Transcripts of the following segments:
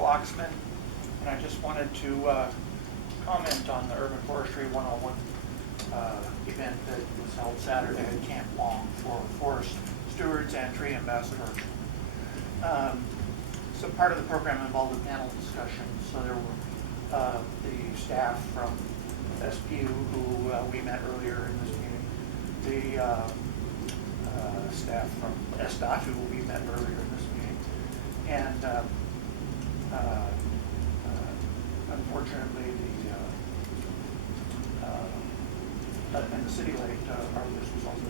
Michael Oxman, and I just wanted to comment on the Urban Forestry 101 event that was held Saturday at Camp Long for forest stewards and tree ambassadors. So part of the program involved a panel discussion. So there were the staff from SPU who we met earlier in this meeting, the staff from SDOT who we met earlier in this meeting, and unfortunately and the city lake arborist was also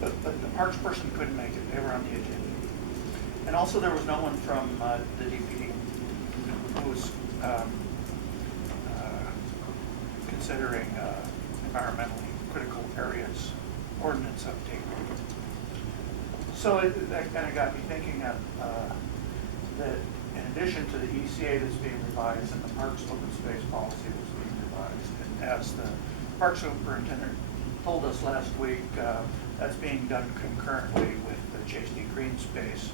there, but the parks person couldn't make it. They were on the agenda. And also there was no one from the DPD who was considering environmentally critical areas ordinance update. So that kind of got me thinking that in addition to the ECA that's being revised and the parks open space policy that's being revised, and as the park superintendent told us last week, that's being done concurrently with the Chase D Green Space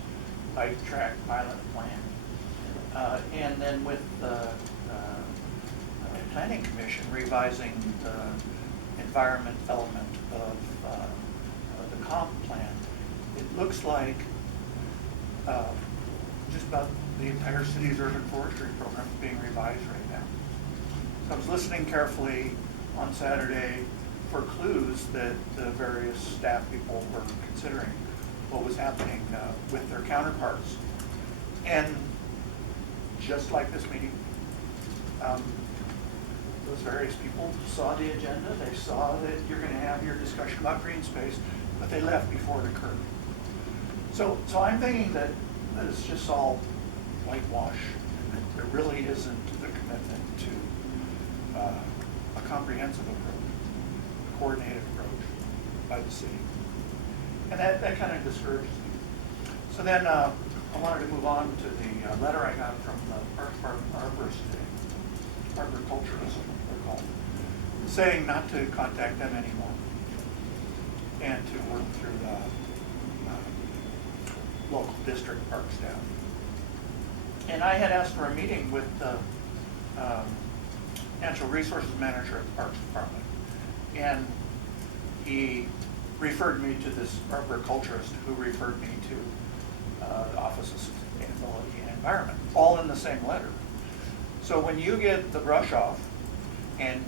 bike track pilot plan. And then with the Planning Commission revising the environment element of the comp plan, it looks like just about the entire city's urban forestry program is being revised right now. So I was listening carefully on Saturday for clues that the various staff people were considering what was happening with their counterparts. And just like this meeting, those various people saw the agenda, they saw that you're going to have your discussion about green space, but they left before it occurred. So I'm thinking that it's just all whitewash, and that there really isn't the commitment to a comprehensive approach, a coordinated approach by the city. And that kind of discourages me. So then I wanted to move on to the letter I got from the Park Department arborist today, arboriculturist, they're called, saying not to contact them anymore and to work through the local district park staff. And I had asked for a meeting with the natural resources manager at the Parks Department, and he referred me to this arboriculturist who referred me to the Office of Sustainability and Environment, all in the same letter. So when you get the brush off and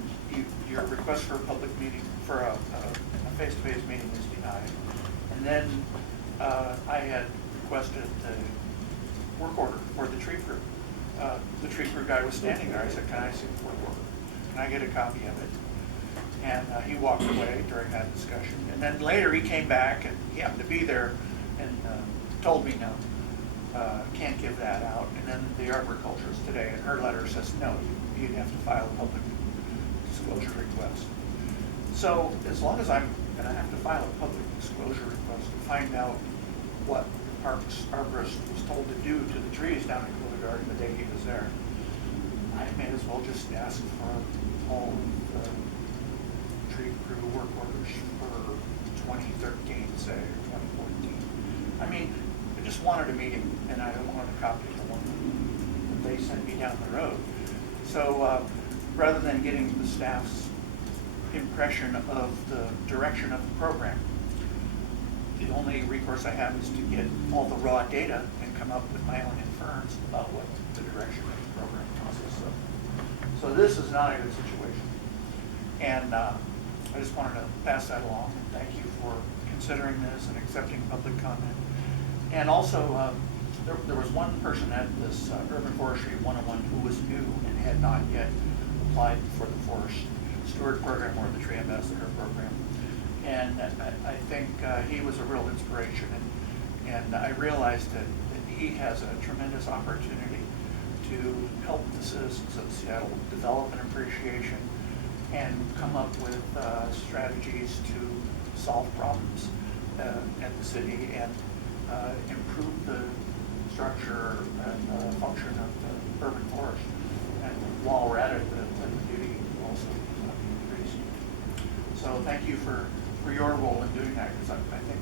your request for a public meeting, for a face-to-face meeting is denied, and then I had requested the work order for the tree crew. The tree crew guy was standing there. I said, can I see the work order? Can I get a copy of it? And he walked away during that discussion. And then later he came back, and he happened to be there, and told me, no, can't give that out. And then the arboriculturist today, in her letter, says, no, you'd have to file a public disclosure request. So as long as I'm going to have to file a public disclosure request to find out what the parks arborist was told to do to the trees down in Cooler Garden the day he was there, I may as well just ask for all of the tree crew work orders for 2013, say, or 2014. I mean, I just wanted a meeting, and I don't want a copy of the one that they sent me down the road. So rather than getting the staff's impression of the direction of the program, the only recourse I have is to get all the raw data and come up with my own inference about what the direction of the program consists of. So this is not a good situation. And I just wanted to pass that along. And thank you for considering this and accepting public comment. And also, there was one person at this Urban Forestry 101 who was new and had not yet applied for the Forest Steward Program or the Tree Ambassador Program. And I think he was a real inspiration. And I realized that he has a tremendous opportunity to help the citizens of Seattle develop an appreciation and come up with strategies to solve problems at the city and improve the structure and function of the urban forest. And while we're at it, the beauty also increased. So thank you for your role in doing that, because I think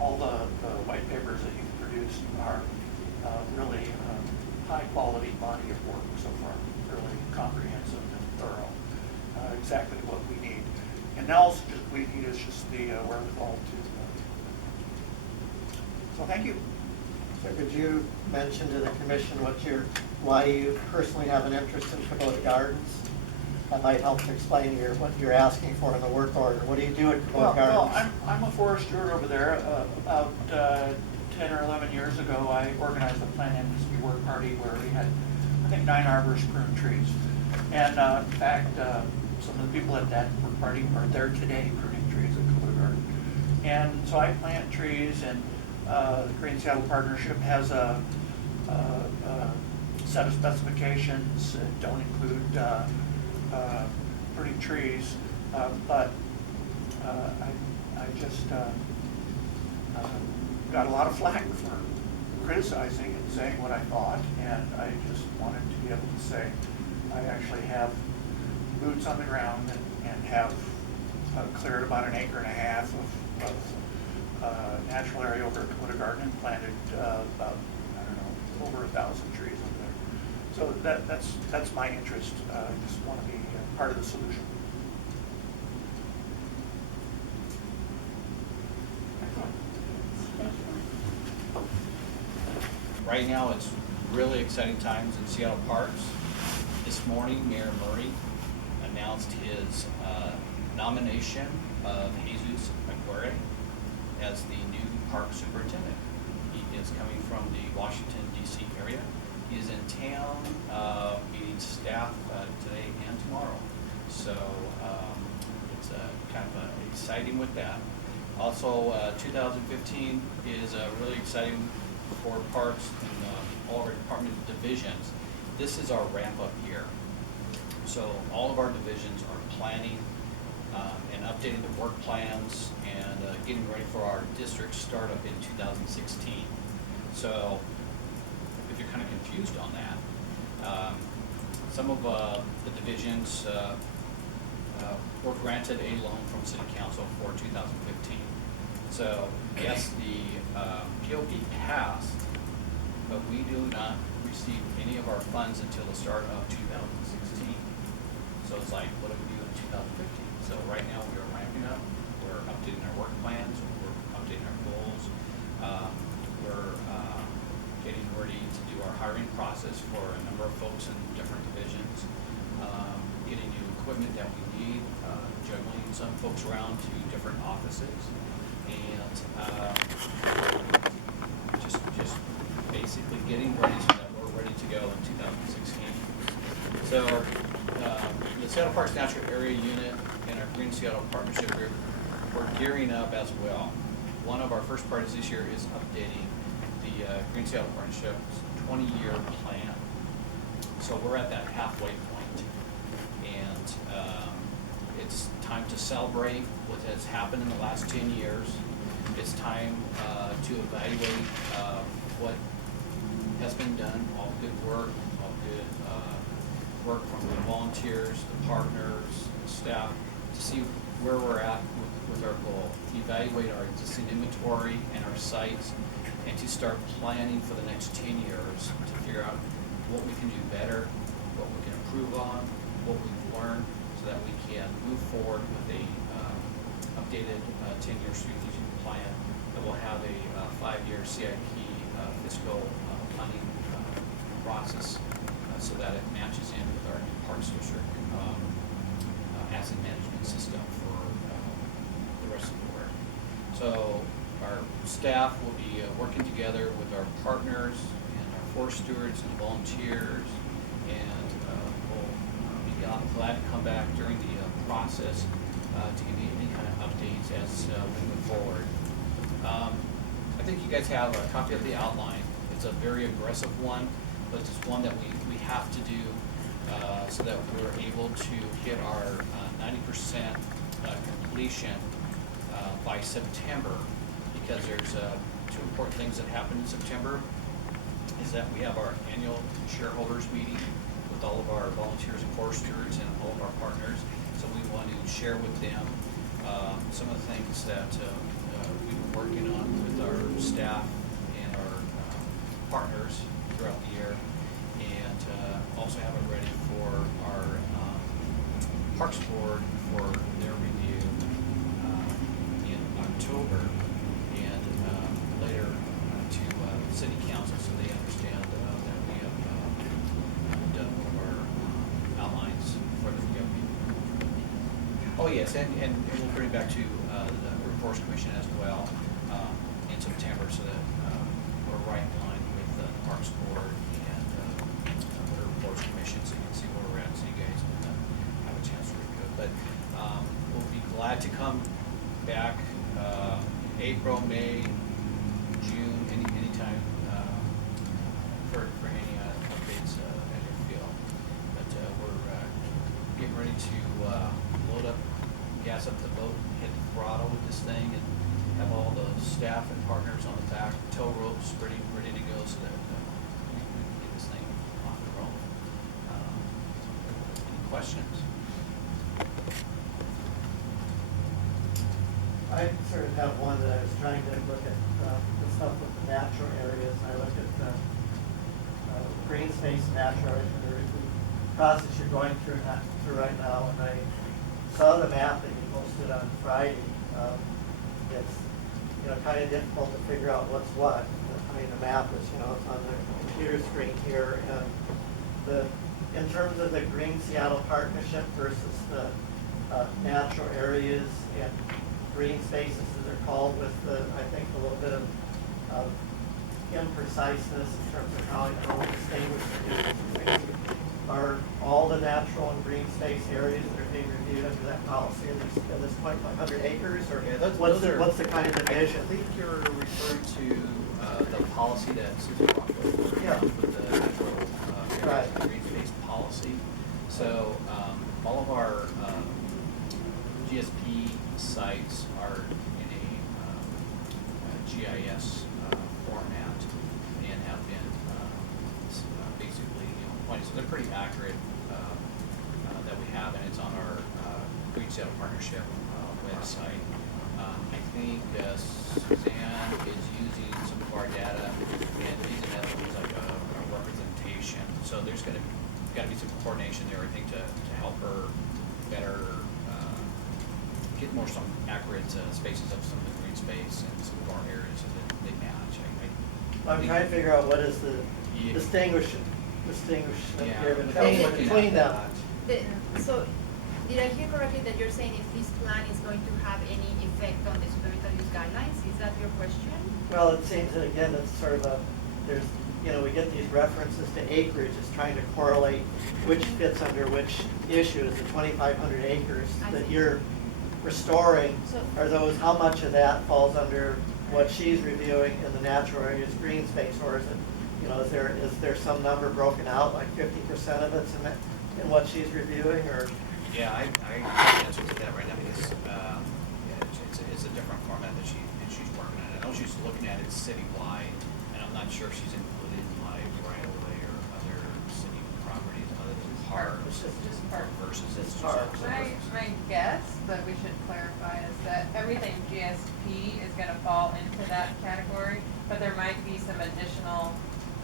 all the white papers that you've produced are really high-quality body of work so far, really comprehensive and thorough, exactly what we need. And now we need is just the wherewithal to. So thank you. So could you mention to the commission why you personally have an interest in Kubota Gardens? That might help to explain what you're asking for in the work order. What do you do at Kubota Gardens? Well, I'm a forest steward over there. About 10 or 11 years ago, I organized a plant industry work party where we had, I think, 9 arbors prune trees. And in fact, some of the people at that work party are there today pruning trees at Kubota Garden. And so I plant trees, and the Green Seattle Partnership has a set of specifications that don't include pruning trees, but I just got a lot of flack for criticizing and saying what I thought, and I just wanted to be able to say I actually have boots on the ground and have cleared about 1.5 acres of natural area over at Kubota Garden and planted about, I don't know, over 1,000 trees over there. So that's my interest. I just want to be part of the solution. Right now, it's really exciting times in Seattle parks. This morning, Mayor Murray announced his nomination of Jesus Aguirre as the new park superintendent. He is coming from the Washington, D.C. area. He is in town meeting staff today and tomorrow. So it's kind of exciting with that. Also, 2015 is really exciting for parks and all of our department divisions. This is our ramp-up year. So all of our divisions are planning and updating the work plans and getting ready for our district startup in 2016. So if you're kind of confused on that, some of the divisions were granted a loan from City Council for 2015. So yes, the POP passed, but we do not receive any of our funds until the start of 2016. So it's like, what do we do in 2015? So right now we are ramping up. We're updating our work plans. We're updating our goals. We're getting ready to do our hiring process for a number of folks in different divisions, getting new equipment that we need, juggling some folks around to different offices, and just basically getting ready so that we're ready to go in 2016. So the Seattle Parks Natural Area Unit and our Green Seattle Partnership Group, we're gearing up as well. One of our first priorities this year is updating the Green Seattle Partnership's 20-year plan. So we're at that halfway point, and it's time to celebrate what has happened in the last 10 years. It's time to evaluate what has been done, all good work, all good work from the volunteers, the partners, the staff, to see where we're at with our goal. Evaluate our existing inventory and our sites, and to start planning for the next 10 years to figure out what we can do better, what we can improve on, what we've learned, so that we can move forward with a updated 10-year strategic plan that will have a 5-year CIP fiscal planning process so that it matches in with our new Parks District asset management system for the rest of the board. So our staff will be working together with our partners and our forest stewards and volunteers, and we'll be glad to come back during the process to give you any kind of updates as we move forward. I think you guys have a copy of the outline. It's a very aggressive one, but it's one that we have to do so that we're able to hit our 90% completion by September, because there's two important things that happen in September. Is that we have our annual shareholders meeting with all of our volunteers and forest stewards and all of our partners. So we want to share with them some of the things that we've been working on with our staff and our partners throughout the year. also have it ready for our Parks Board for their review in October, and later to City Council, so they understand that we have done one of our outlines for the POP. Oh yes, and we'll bring it back to the Forest Commission as well in September, so that we're right in line with the Parks Board and the Forest Commission, so you can see where we're at, so you guys can have a chance to review it. But we'll be glad to come back April, May, June, anytime for any updates as you feel. But we're getting ready to load up, gas up the boat, hit the throttle with this thing, and have all the staff and partners on the back, tow ropes ready to go, so that we can get this thing on the roll. Any questions? I sort of have one that I was trying to look at the stuff with the natural areas. I looked at the green space and natural areas, and the process you're going through right now, and I saw the map that you posted on Friday. It's kind of difficult to figure out what's what. I mean, the map is it's on the computer screen here, and in terms of the Green Seattle Partnership versus the natural areas and green spaces, as they're called, with I think a little bit of impreciseness in terms of how to distinguish the different things. Are all the natural and green space areas that are being reviewed under that policy at this point 500 acres, or what's the kind of division? I think you're referring to the policy that Susan brought with, Yeah. with the natural Right. green space policy. So all of our GSP sites are in a GIS format and have been basically pointed. So they're pretty accurate that we have, and it's on our Green Seattle Partnership website. I think Suzanne is using some of our data and using that as like a representation. So there's got to be some coordination there, I think, to help her better get some accurate spaces of some of the green space and some of our areas so that they match. I'm trying to figure out what is the Yeah. distinguishment Yeah. here Yeah. between them. So, did I hear correctly that you're saying if this plan is going to have any effect on the superintendent use guidelines? Is that your question? Well, it seems that again, it's sort of we get these references to acreage, it's trying to correlate which fits under which issue. Is the 2,500 acres I that see. you're restoring, So- are those, how much of that falls under what she's reviewing in the natural areas green space, or is it, is there some number broken out, like 50% of it's in what she's reviewing, or? Yeah, I can't answer to that right now because it's a different format that she's working on. I know she's looking at it citywide, and I'm not sure if she's included like right away or other city properties other than parks. It's just park. Versus It's just parks. My guess that we should clarify is that everything GSP is gonna fall into that category, but there might be some additional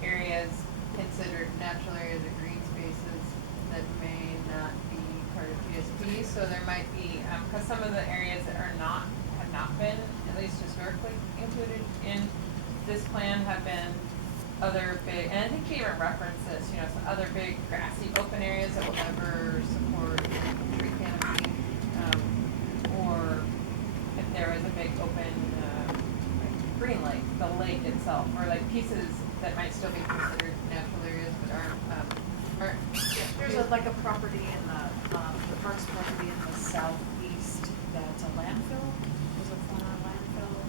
areas considered natural areas or green spaces that may not be part of GSP. So there might be, cause some of the areas that have not been, at least historically, included in this plan have been other big, and I think she even referenced this, some other big grassy open areas that will never support tree canopy, or if there was a big open, like green lake, the lake itself, or like pieces that might still be considered natural areas but aren't. There's like a property in the parks property in the southeast that's a landfill, was a former landfill.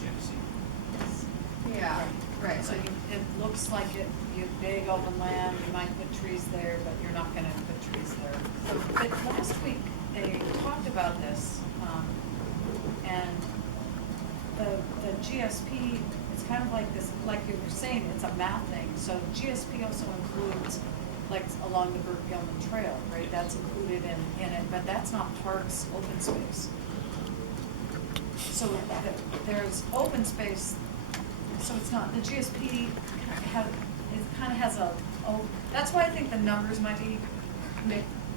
Genesee. Yeah, right. So it looks like you have big open land, you might put trees there, but you're not gonna put trees there. So, but last week, they talked about this, and the GSP, it's kind of like this, like you were saying, it's a map thing. So GSP also includes, like, along the Burke-Gilman Trail, right? That's included in it, but that's not parks, open space. So there's open space, so it's not, the GSP kind of has that's why I think the numbers might be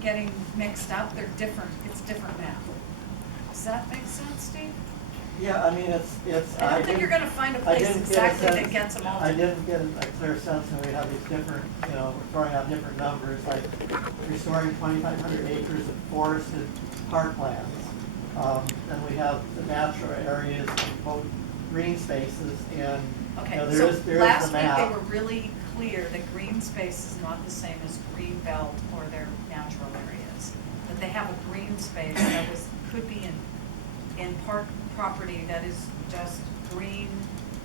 getting mixed up. They're different, it's different math. Does that make sense, Steve? Yeah, I mean, it's. I don't think you're gonna find a I place didn't get a exactly that sense- gets them all. I didn't get a clear sense when we have these different, we're throwing out different numbers, like restoring 2,500 acres of forested parklands. Then we have the natural areas and quote green spaces, and, Okay, there so is the last map. week they were really clear that green space is not the same as green belt or their natural areas. That they have a green space that could be in park property that is just green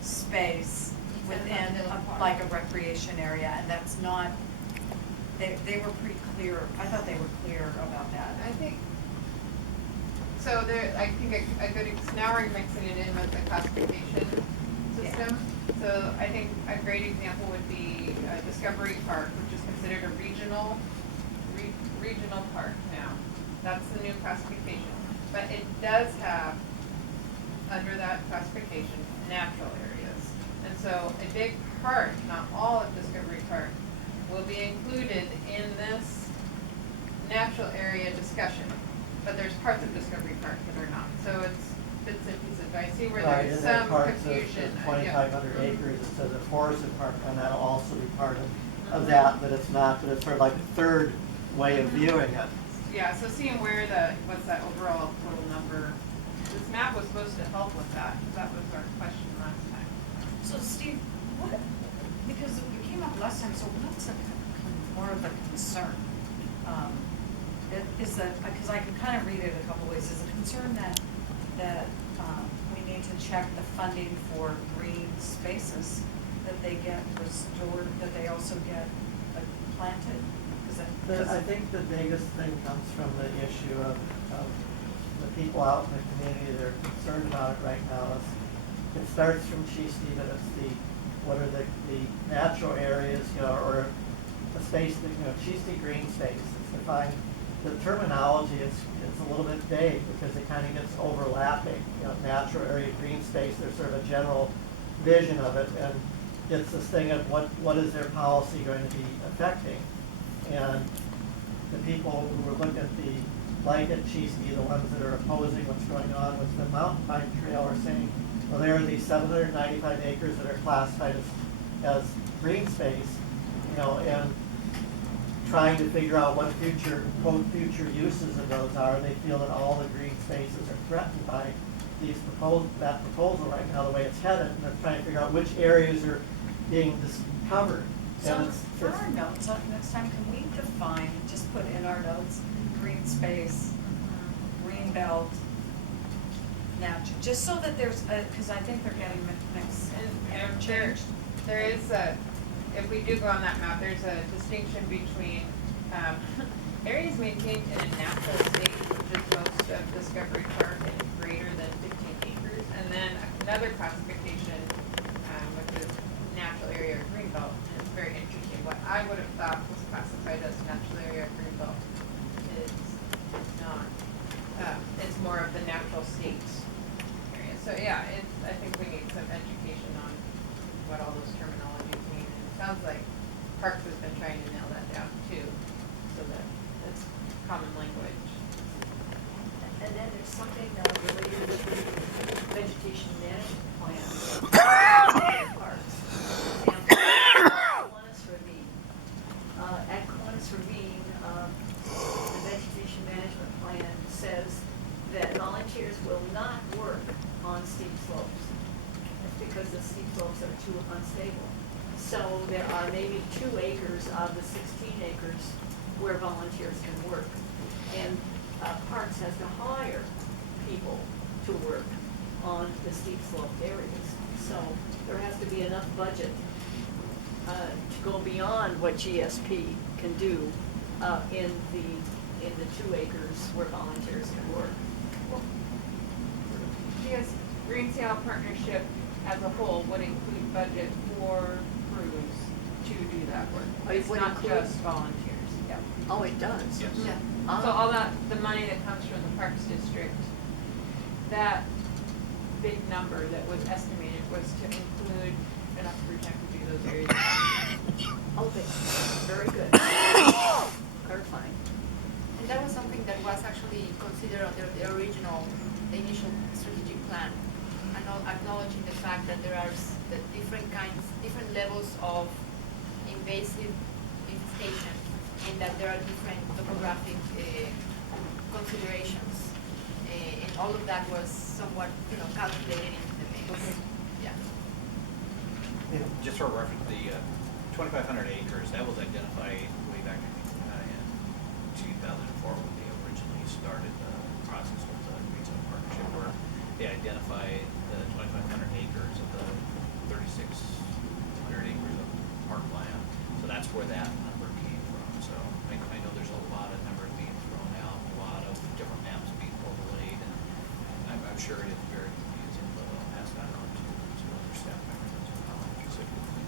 space within like a recreation area, and that's not, they were pretty clear, I thought they were clear about that. I think, so there, I think a good, now we're mixing it in with the classification system. So I think a great example would be Discovery Park, which is considered a regional park now. That's the new classification. But it does have, under that classification, natural areas. And so a big part, not all of Discovery Park, will be included in this natural area discussion. But there's parts of Discovery Park that are not. So it's bits and pieces. But I see where Right, there's and then some parts of confusion. the 2,500 acres, it says a forested park, and that'll also be part of that, but it's not, but it's sort of like a third way of viewing it. Yeah, so seeing where what's that overall total number, this map was supposed to help with that, because that was our question last time. So Steve, because it came up last time, so what's more of a concern? Is that, because I can kind of read it a couple ways, is a concern that we need to check the funding for green spaces, that they get restored, that they also get planted? I think the biggest thing comes from the issue of the people out in the community that are concerned about it right now. It starts from Chief Steve, and it's what are the natural areas, or a space that, Chief Steve green space. It's defined. The terminology is a little bit vague because it kind of gets overlapping. Natural area, green space, there's sort of a general vision of it, and it's this thing of what is their policy going to be affecting. And the people who are looking at at Cheesty, the ones that are opposing what's going on with the mountain bike trail, are saying, well, there are these 795 acres that are classified as green space, and trying to figure out what future uses of those are. They feel that all the green spaces are threatened by that proposal right now, the way it's headed, and they're trying to figure out which areas are being covered. So for our notes, next time, can we define, just put in our notes, green space, green belt, natural, just so that there's, because I think they're getting mixed. And there is if we do go on that map, there's a distinction between areas maintained in a natural state, which is most of Discovery Park, and greater than 15 acres, and then another classification, which is natural area or green belt. And it's very interesting. What I would have thought was classified as natural area or green belt is not. It's more of the natural state area. So yeah, I think we need some education on what all those terminologies mean. And it sounds like Parks has been trying to nail that down too, so that it's common language. And then there's something related to vegetation management plan. Parks. For example, Kiwanis Ravine. At Kiwanis Ravine, the vegetation management plan says that volunteers will not work on steep slopes. That's because the steep slopes are too unstable. So there are maybe 2 acres of the 16 acres where volunteers can work. And Parks has to hire people to work on the steep slope areas. So there has to be enough budget to go beyond what GSP can do in the 2 acres where volunteers can work. Because Green Seattle Partnership as a whole would include budget for crews to do that work. Oh, it It's would not include- just volunteers. Yep. Oh, it does? Yes. Yeah. Ah. So all that, the money that comes from the Parks District, that big number that was estimated was to include enough crew time to do those areas. observes the different levels of invasive infestation, and that there are different topographic considerations. And all of that was somewhat, calculated into the mix. Okay. Yeah. Yeah. Just for reference, the 2,500 acres, that was identified way back in 2004 when they originally started the process with the Green Zone Partnership, where they identified the 2,500 acres of the 3,600 acres of parkland. So that's where that number came from. So I know there's a lot of numbers being thrown out, a lot of different maps being overlaid, and I'm sure it is very confusing, but I'll pass that on to other staff members as well. Specifically,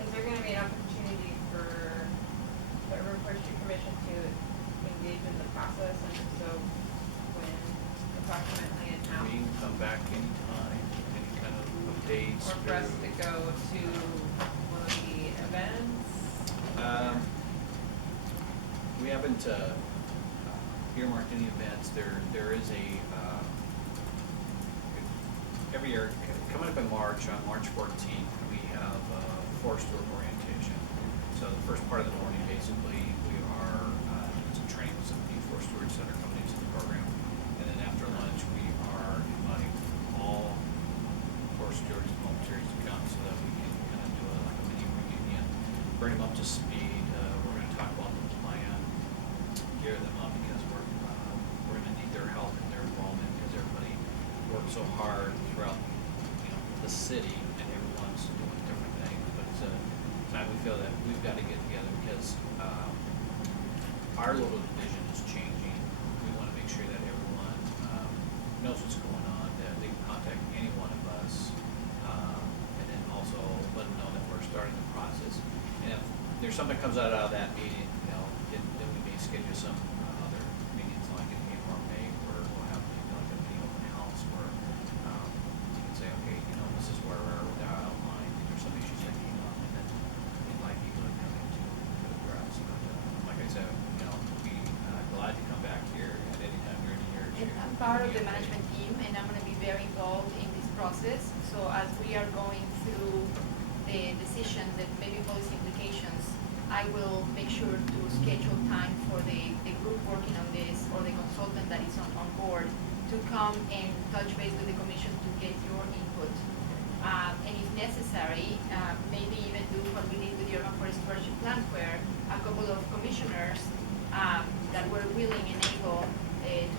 Is there gonna be an opportunity for the Urban Forestry Commission to engage in the process, and if so, when approximately and how? we can come back anytime, any kind of updates. Or for us to go to one of the events? We haven't earmarked any events. There is a every year coming up in March, on March 14th, we have Forestry orientation. So the first part of the morning, basically, we are it's a training facility for stewards that are coming into the program, and then after lunch, we are inviting all forest stewards and volunteers to come so that we can kind of do like a mini reunion, bring them up to speed. We're going to talk about the plan, gear them up, because we're going to need their help and their involvement, because everybody works so hard throughout the city, and everyone's doing different things. But it's a time we feel that we've got to get together, because our little division is changing. We want to make sure that everyone knows what's going on, that they can contact any one of us, and then also let them know that we're starting the process. And if there's something that comes out of that meeting, then we may schedule some other meetings, like in April or May, where we'll have maybe like a mini open house where you can say, okay, this is where we're outlined, there's some issues that came up, and then invite people to come in to address. But like I said, we'll be glad to come back here at any time during the year. And I'm part of the management team, and I'm going to be very involved in this process. So as we are going through the decisions that maybe policy implications, I will make sure to schedule time for the group working on this, or the consultant that is on board, to come and touch base with the commission to get your input. And if necessary, maybe even do what we did with the Urban Forest Stewardship Plan, where a couple of commissioners that were willing and able to